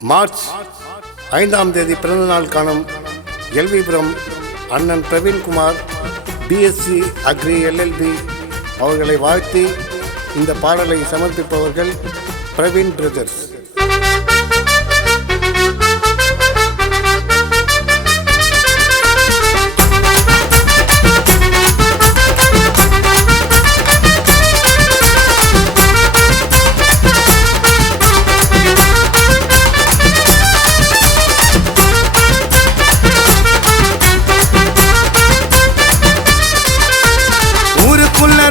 March 5ஆம் தேதி பிறந்தநாள் காணும் எல்விபுரம் அண்ணன் பிரவீன்குமார் பிஎஸ்சி அக்ரி எல்எல்பி அவர்களை வாழ்த்தி இந்த பாடலை சமர்ப்பிப்பவர்கள் பிரவீன் பிரதர்ஸ்.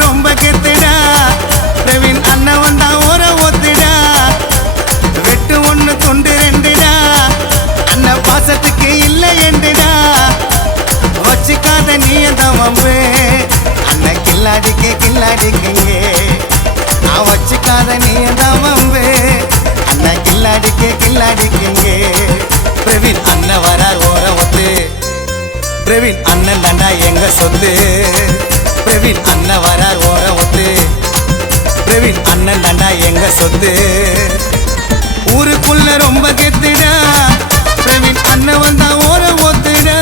ரொம்ப கெத்துடா பிரவீன் அண்ணன் வந்தா ஓர ஒத்துடா, வெட்டு ஒண்ணு துண்டு ரெண்டுடா, அண்ணன் பாசத்துக்கு இல்லை என்றுடா, வச்சுக்காத நீ தான் வம்பு அண்ணன் கில்லாடிக்குங்க, நான் வச்சுக்காத நீ தான் வம்பு அண்ணன் கில்லாடிக்குங்க. பிரவீன் அண்ணன் வரார் ஓர ஒத்து, பிரவீன் அண்ணன் தாண்டா எங்க சொத்து, பிரவீன் அண்ணன் வரார் ஓர ஒத்து, பிரவீன் அண்ணன் தாண்டா எங்க சொத்து. ஊருக்குள்ள ரொம்ப கெத்துடா பிரவீன் அண்ணன் வந்தா ஓர ஒத்துடா.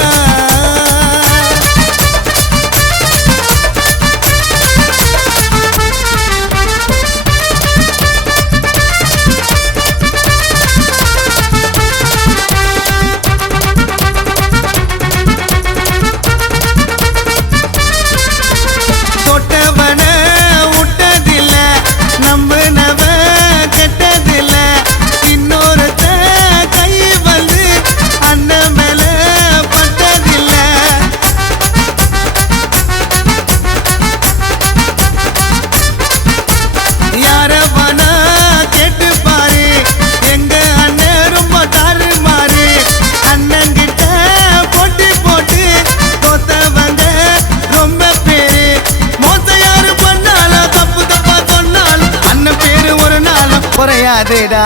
குறையாதுடா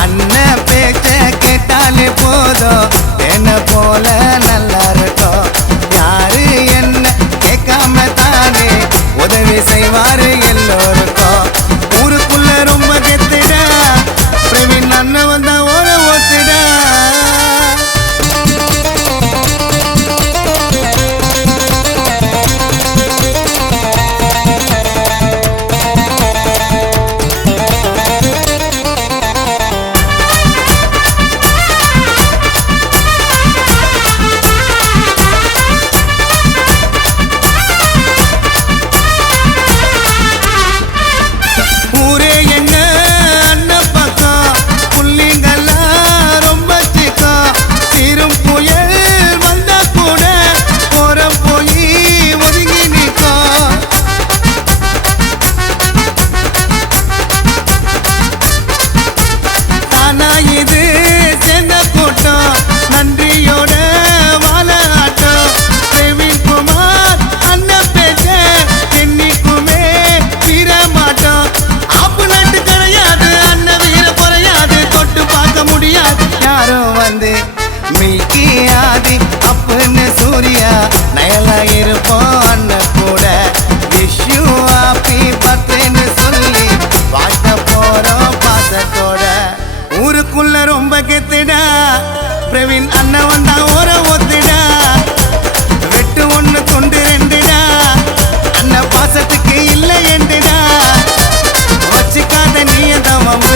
அண்ணன் பேச்ச கேட்டாலே போதும், என்ன போல நல்லா இருக்கும், யாரு என்ன கேட்காம தானே உதவி செய்வாரு எல்லோருக்கும். ஊருக்குள்ள ரொம்ப கெத்துடா பிரவீன் அண்ணன் வந்தா ஓர ஓத்துடா. இது சேர்ந்த கூட்டம் நன்றியோட வாழ ஆட்டம், பிரவீன் குமார் அண்ணன் பேச்ச என்னைக்குமே வீர மாட்டோம். ஆப்பு நாட்டு கிடையாது அண்ணன் வீர குறையாது, தொட்டு பார்க்க முடியாது யாரும் வந்து மில்கி ஆதி அப்புன்னு சூர்யா நயலா இருப்போம் அண்ணன் கூட. விஷ் யூ ஹாப்பி பர்த்டேன்னு சொல்லி வாழ்த்த போறோம் பாசத்தோட. ஊருக்குள்ள ரொம்ப கெத்துடா பிரவீன் அண்ணன் வந்தா ஓர ஒத்துடா, வெட்டு ஒண்ணு துண்டு ரெண்டுடா, அண்ணன் பாசத்துக்கு இல்லை என்றுடா, வச்சுக்காத நீ தான் வம்பு